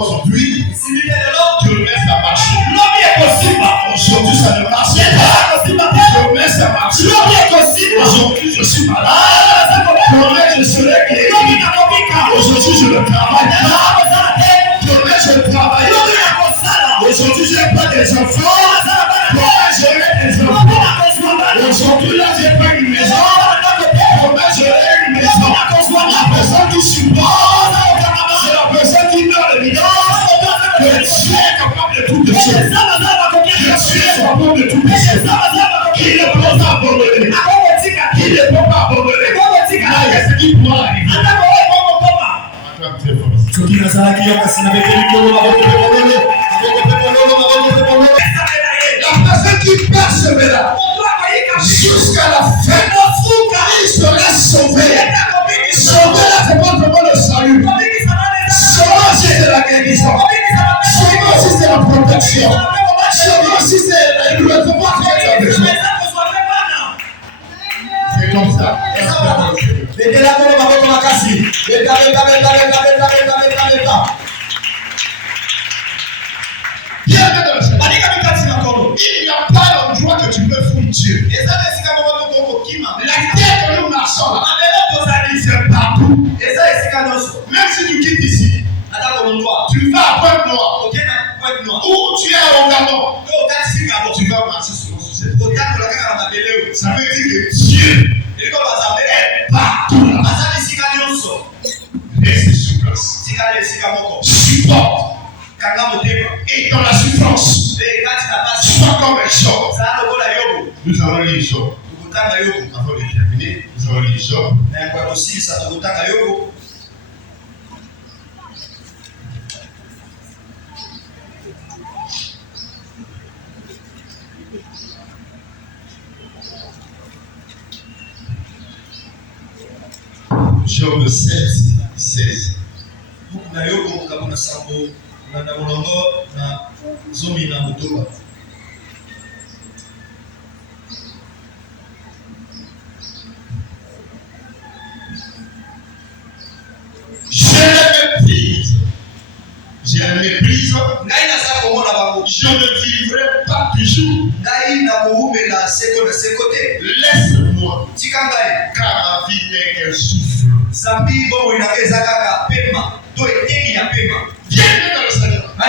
aujourd'hui, tu remets ça marche. Aujourd'hui, ça ne marche pas. Je remets ça marche. Aujourd'hui, je suis malade. Je serai guéri. Aujourd'hui, je ne travaille pas. Je travaille. Aujourd'hui, je n'ai pas des enfants. J'aurai des enfants. Aujourd'hui, là, j'ai pas une maison. J'aurai une maison. La personne qui supporte, c'est la personne qui meurt de l'évidence. Que Dieu est capable de toutes choses. Que Dieu est capable de toutes choses. Qui ne peut pas abandonner. Qui ne peut pas abandonner. Qu'est-ce qui pourra arriver? La personne qui persévère jusqu'à la fin, il sera sauvé. Sauvé là, c'est pas vraiment le salut. Sauvé aussi, c'est la guérison. Sauvé aussi, c'est la protection. Sauvé aussi, c'est le pouvoir de la maison. C'est comme ça. Il n'y a pas d'endroit que tu peux fouiller Dieu. La terre que nous marchons là, c'est partout. Même si tu quittes ici, tu vas à Pointe-Noire. Ou tu es au Gabon. Tu vas marcher sur cette terre. Ça veut dire que Dieu est partout là. Reste sur place. Supporte. Et dans la souffrance, sois comme un Job. Nous allons lire Job. Avant de terminer, nous allons lire Job. Job 7, 16. Je les méprise. Je ne vivrai pas toujours. Laisse-moi, car ma vie n'est qu'un souffle. Viens dans le Seigneur. La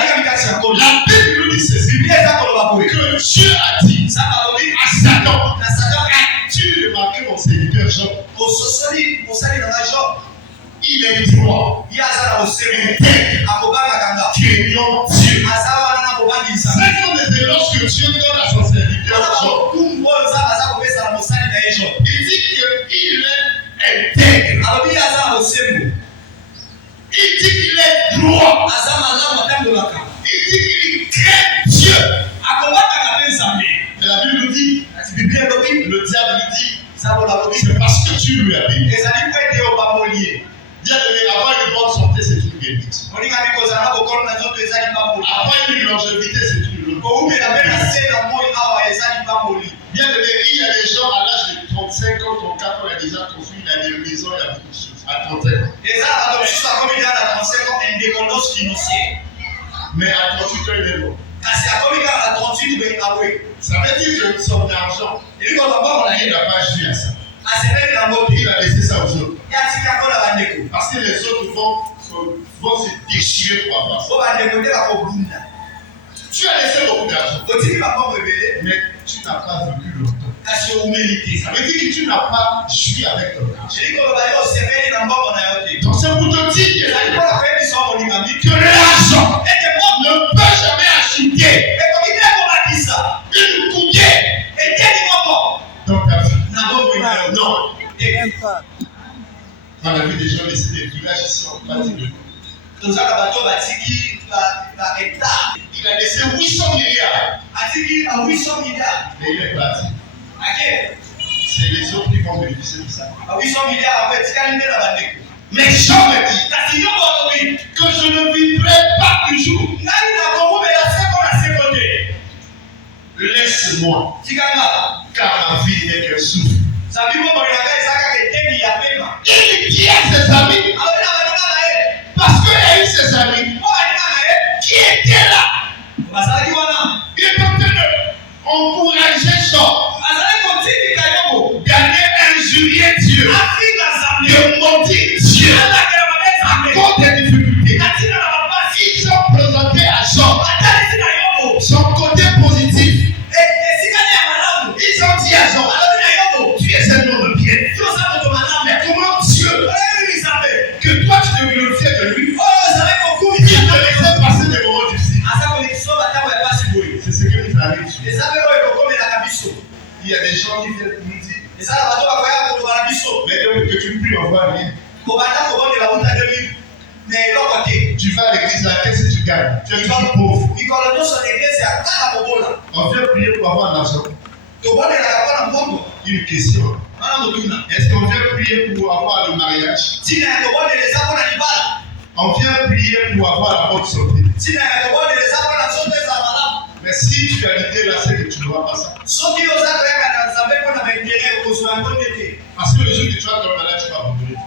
Bible nous dit ceci, que Dieu a dit à Satan, as-tu remarqué mon serviteur Job? Il est droit, craignant Dieu. C'est lorsque Dieu donne à son serviteur Job, il dit qu'il est intègre. Il dit qu'il est droit. Il dit qu'il craint Dieu. Mais la Bible nous dit, le diable lui dit, c'est parce que tu lui as dit. Bien aimé, avoir une bonne santé, c'est une bénédiction. Avoir une longévité, c'est une longévité. Bien aimé, il y a des gens à l'âge de 35 ans, 34 ans, il a déjà construit, il a des maisons, il y a beaucoup de choses. À 35 ans. Mais à 38 ans, il est mort. Ça veut dire que son argent, il n'a pas joué à ça. Il a laissé ça aux autres. Parce que les autres vont se déchirer pour avoir ça. Tu as laissé beaucoup d'argent, mais tu n'as pas vécu longtemps. Ça veut dire que tu n'as pas joué avec ton argent. Donc c'est pour te dire que l'argent ne peut jamais acheter une coupée dans ta vie. Non. On a vu des gens laisser des villages ici en pratique de nous. Il a laissé 800 milliards. Mais il est parti. C'est les autres qui vont bénéficier de ça. Mais Jean me dit que je ne vivrai pas toujours. Laisse-moi, car ma vie n'est qu'un souffle. Il dit à ses amis, parce qu'il a eu ses amis, qui était là. Il est en train d'encourager ça. D'aller injurier Dieu. De maudire Dieu. À cause des difficultés. Ils ont présenté à Jean son côté positif. Ils ont dit à Jean, tu es un homme bien. Mais comment Dieu, que toi tu te glorifiais de lui, il te laissait passer des moments difficiles. C'est ce qui nous arrive. Il y a des gens qui viennent nous dire, mais que tu ne peux avoir rien. Tu vas à l'église là, qu'est-ce que tu gagnes? Tu es toujours pauvre. On vient prier pour avoir l'argent. Une question. Est-ce qu'on vient prier pour avoir le mariage? On vient prier pour avoir la bonne santé. Mais si tu as l'idée là, c'est que tu ne vois pas ça. Parce que le jour que tu vas te marier, tu vas abandonner.